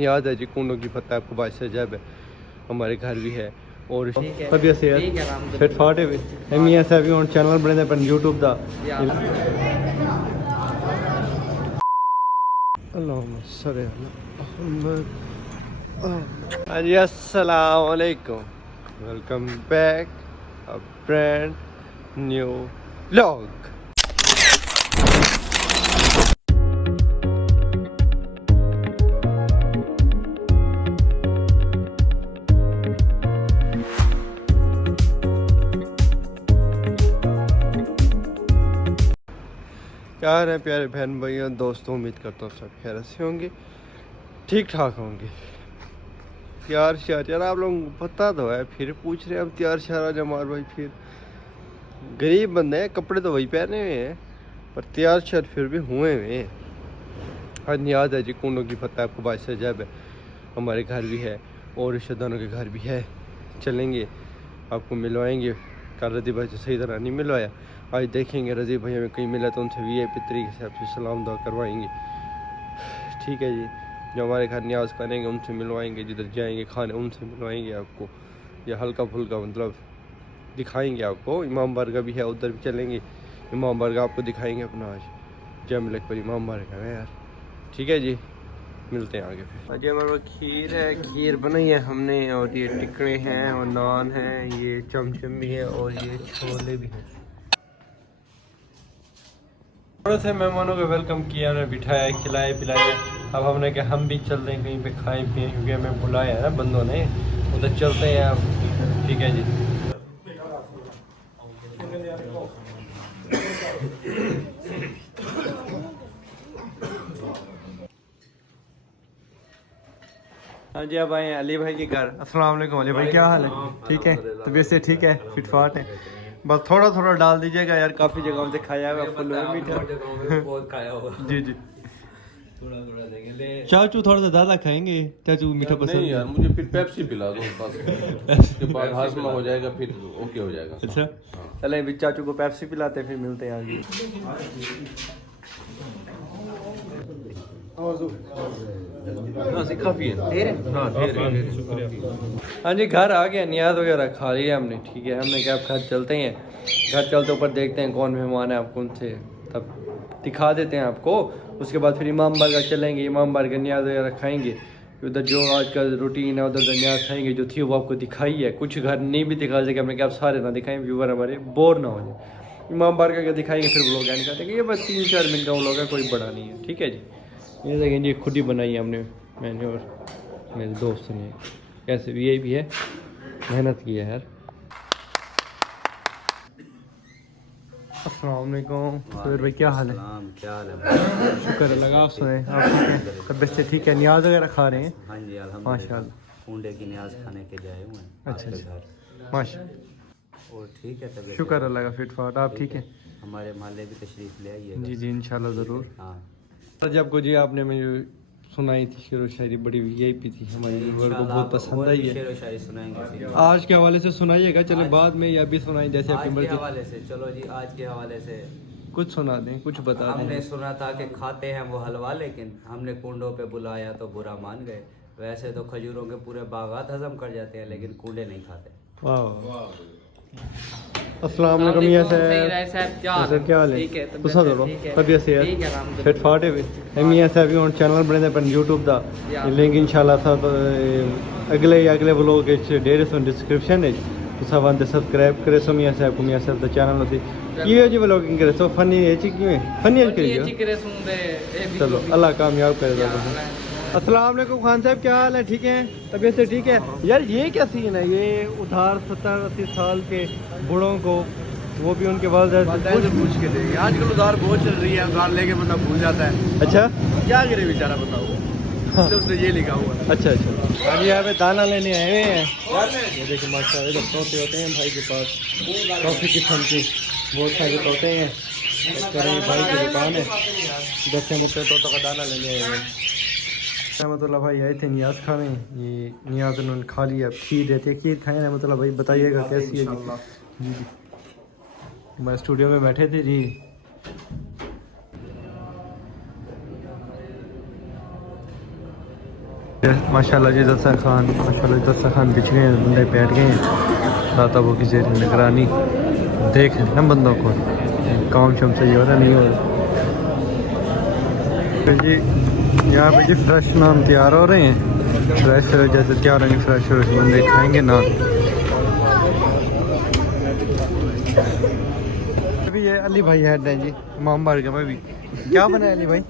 याद है जी कूनों की पता आपको बादशाह जब है हमारे घर भी है और तबीयत से फिट फाटे भी एम ऐसा भी चैनल बने पर यूट्यूब दा हाँ जी अस्सलाम वालेकुम welcome back a brand new vlog. क्या है प्यारे बहन भाइयों दोस्तों, उम्मीद करता हूँ सब खैर से होंगे, ठीक ठाक होंगे। तैयार श्यार यार आप लोगों को पता तो है, फिर पूछ रहे हैं हम तैयार श्यार आ जमार भाई। फिर गरीब बंदे हैं, कपड़े तो वही पहने हुए हैं पर तैयार श्यार फिर भी हुए हुए हैं। आज याद है जी कूनों की पता है आपको बादशाह जब है हमारे घर भी है और रिश्तेदारों के घर भी है। चलेंगे आपको मिलवाएंगे। कल रजी भाई से सही तरह नहीं मिलवाया, आज देखेंगे रजी भाई हमें कहीं मिला तो उनसे VIP तरीके से आपसे सलाम दुआ करवाएंगे। ठीक है जी, जो हमारे घर न्याज करेंगे उनसे मिलवाएंगे, जिधर जाएंगे खाने उनसे मिलवाएंगे आपको, या हल्का फुल्का मतलब दिखाएंगे आपको। इमाम बारगाह भी है, उधर भी चलेंगे, इमाम बारगाह आपको दिखाएंगे अपना। आज जय मलिक पर इमाम बारगाह है यार। ठीक है जी, मिलते हैं आगे। फिर आज हमारे पास खीर है, खीर बनाई है हमने, और ये टिकड़े हैं और नान है, ये चमचम भी है और ये छोले भी हैं। थोड़े से मेहमानों को वेलकम किया, हमने बिठाया, खिलाए पिलाए। अब हमने कहा हम भी चलते हैं कहीं पे खाएं पिए, क्योंकि हमें बुलाया है ना बंदों ने, उधर चलते हैं अब। ठीक है जी। हाँ जी, अब आए अली भाई के घर। अस्सलाम वालेकुम अली भाई, क्या हाल है? ठीक है, तबीयत से ठीक है, फिट फाट है? बस थोड़ा थोड़ा डाल दीजिएगा यार, काफ़ी जगहों से खाया हुआ फुल मीठा जी जी, थोड़ा थोड़ा देंगे। चाचू थोड़ा सा ज़्यादा खाएंगे, चाचू मीठा पसंद नहीं यार, मुझे फिर पेप्सी पिला दो बस, उसके बाद हाजमा हो जाएगा, फिर ओके हो जाएगा। अच्छा चलें, भी चाचू को पेप्सी पिलाते फिर मिलते हैं आगे। हाँ जी, घर आ गया, नियाज वगैरह खा लिया हमने। ठीक है, हमने क्या घर चलते हैं, घर चलते ऊपर देखते हैं कौन मेहमान है, आपको उनसे तब दिखा देते हैं आपको। उसके बाद फिर इमाम बारगाह चलेंगे, इमाम बारगाह नियाज वगैरह खाएंगे। उधर जो आज का रूटीन है उधर नियाज खाएंगे, जो थी वो आपको दिखाई है। कुछ घर नहीं भी दिखा सके हमने, क्या आप सारे ना दिखाएं, व्यूवर हमारे बोर ना हो जाए। इमाम बारगाह का दिखाएंगे, फिर व्लॉग एंड कर देंगे। ये बस 3-4 मिनट का व्लॉग है, कोई बड़ा नहीं है। ठीक है जी, ये देखें जी, खुद ही बनाई है हमने, मैंने और मेरे दोस्त ने। कैसे भी है, मेहनत की है यार। अस्सलाम वालेकुम सुहेल भाई, क्या हाल है? क्या हाल है? शुक्र लगा, आप सुने आप ठीक हैं? तबीयत से ठीक है? नियाज वगैरह खा रहे हैं? हाँ जी अल्हम्दुलिल्लाह, माशाल्लाह। ऊंडे की न्याज खाने के लिए आए हुए हैं अच्छा आपके अच्छा, घर। माशाल्लाह, और ठीक है, तबीयत शुक्र अल्लाह का, फिट फाट। आप ठीक है? हमारे माले भी तशरीफ ले आइए। जी जी, इंशाल्लाह ज़रूर। हाँ आज आपको जी आपने मुझे सुनाई थी शेर व शायरी, बड़ी VIP थी, हमारे व्यूअर को बहुत पसंद आई है। शेर व शायरी सुनाएंगे आज के हवाले से सुनाइएगा, चले बाद में या भी सुनाई जैसे आपकी आज के मर्जी। हवाले से। चलो जी, आज के हवाले से कुछ सुना दें, कुछ बता दें। हमने सुना था कि खाते हैं वो हलवा, लेकिन हमने कुंडों पे बुलाया तो बुरा मान गए। वैसे तो खजूरों के पूरे बागात हजम कर जाते हैं, लेकिन कूड़े नहीं खाते। वाह, अस्सलाम वालेकुम मियां साहब, क्या हाल है? तुसा दो तबीयत से यार फिट फाट है मियां साहब भी चैनल बने पर YouTube दा लिंक इंशाल्लाह सब अगले व्लॉग के डेरे सो डिस्क्रिप्शन है, तुसा वंदे सब्सक्राइब करे सो मियां साहब को, मियां साहब दा चैनल होती ये जी व्लॉगिंग करे सो फनी है ची क्यों है फनी है करियो। चलो अल्लाह कामयाब करे। अस्सलाम वालेकुम खान साहब, क्या हाल है? ठीक है, तबीयत से ठीक है? यार ये क्या सीन है, ये उधार 70-80 साल के बूढ़ों को, वो भी उनके वालिदैन से पूछ के देंगे। आजकल उधार बहुत चल रही है, उधार लेके बंदा भूल जाता है। अच्छा, क्या करे बेचारा, बताओ। सिर्फ ये लिखा हुआ है। अच्छा अच्छा। आज यहाँ पे दाना लेने आए हुए हैं, ये देखिए माशाल्लाह, इधर तोते होते हैं भाई के पास, कॉफ़ी किस्म की बहुत सारे तोते हैं। भाई की दुकान है, 10 मुख्य तोतों का दाना लेने आए हुए हैं। रहमतुल्लाह भाई आए थे नियाज खाने, ये नियाज उन्होंने खा लिया। खीर रहती है, खीर खाएं रहमतुल्लाह भाई, बताइएगा कैसी है जी। जी हमारे स्टूडियो में बैठे थे जी। माशाल्लाह जी दस्तरखान, माशाल्लाह दस्तरखान बिछ गए हैं, बंदे बैठ गए हैं। दाता वो की जेर निगरानी देख रहे हैं ना बंदों को, काम शम सही हो रहा नहीं हो रहा। तो जी यहाँ पे जी फ्रेश नान तैयार हो रहे हैं, फ्रेश जैसे तैयार होंगे फ्रेश बंदे खाएंगे नान। अभी ये अली भाई हेड हैं जी इमाम बारगाह में भी। क्या बना है अली भाई?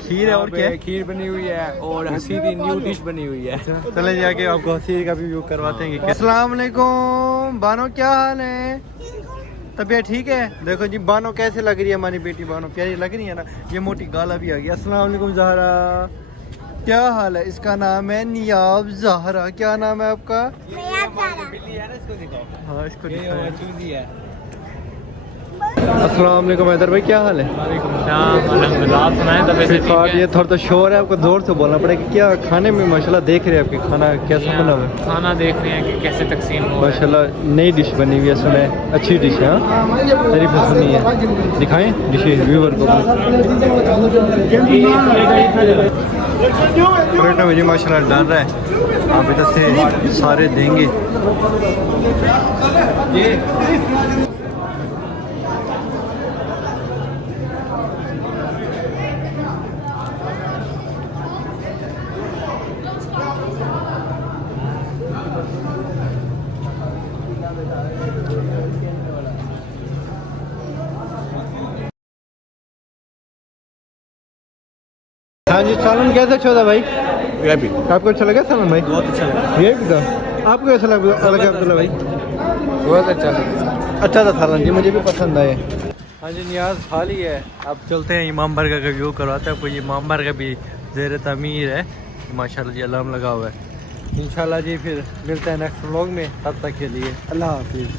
खीर है और क्या है? खीर बनी हुई है और हसीरी न्यू डिश बनी हुई है। चले जाके आपको हसीर का भी व्यू करवाते हैं। अस्सलाम वालेकुम बानो, क्या हाल है? तबीयत ठीक है? देखो जी बानो कैसे लग रही है हमारी बेटी, बानो प्यारी लग रही है ना। ये मोटी गाला भी आ गई। अस्सलाम वालेकुम ज़हरा, क्या हाल है? इसका नाम है नियाब ज़हरा। क्या नाम है आपका? बिल्ली है ना, इसको दिखाओ। हाँ इसको ये दिखाएं। चूजी है। अस्सलाम वालेकुम हैदर भाई, क्या हाल है? आप सुनाएं फिर खाट ये थोड़ा तो शोर है, आपको जोर से बोलना पड़ेगा। क्या खाने में माशाल्लाह देख रहे हैं आपके खाना कैसा बना हुआ है? खाना देख रहे हैं कि कैसे तकसीम हो। माशाल्लाह नई डिश बनी हुई है, सुना है अच्छी डिश है। हाँ तारीफ सुनी है, दिखाएं डिश व्यूवर को। पराठा मुझे माशाल्लाह डाल रहा है, आप इधर से सारे देंगे। हाँ जी सालन कैसा चौथा भाई? आपको अच्छा लगा सालन भाई? बहुत अच्छा लगा। ये भी था आपको कैसा लगा अब्दुल्ला भाई? बहुत अच्छा लगा, अच्छा था सालन जी, मुझे भी पसंद आए। हाँ जी नियाज खा ली है, अब चलते हैं इमाम बारगाह का व्यू करवाते हैं आपको। ये इमाम बारगाह भी ज़ेर तमीर है माशाल्लाह जी, अलार्म लगा हुआ है। इंशाल्लाह जी फिर मिलते हैं नेक्स्ट व्लॉग में, तब तक के लिए अल्लाह हाफिज़।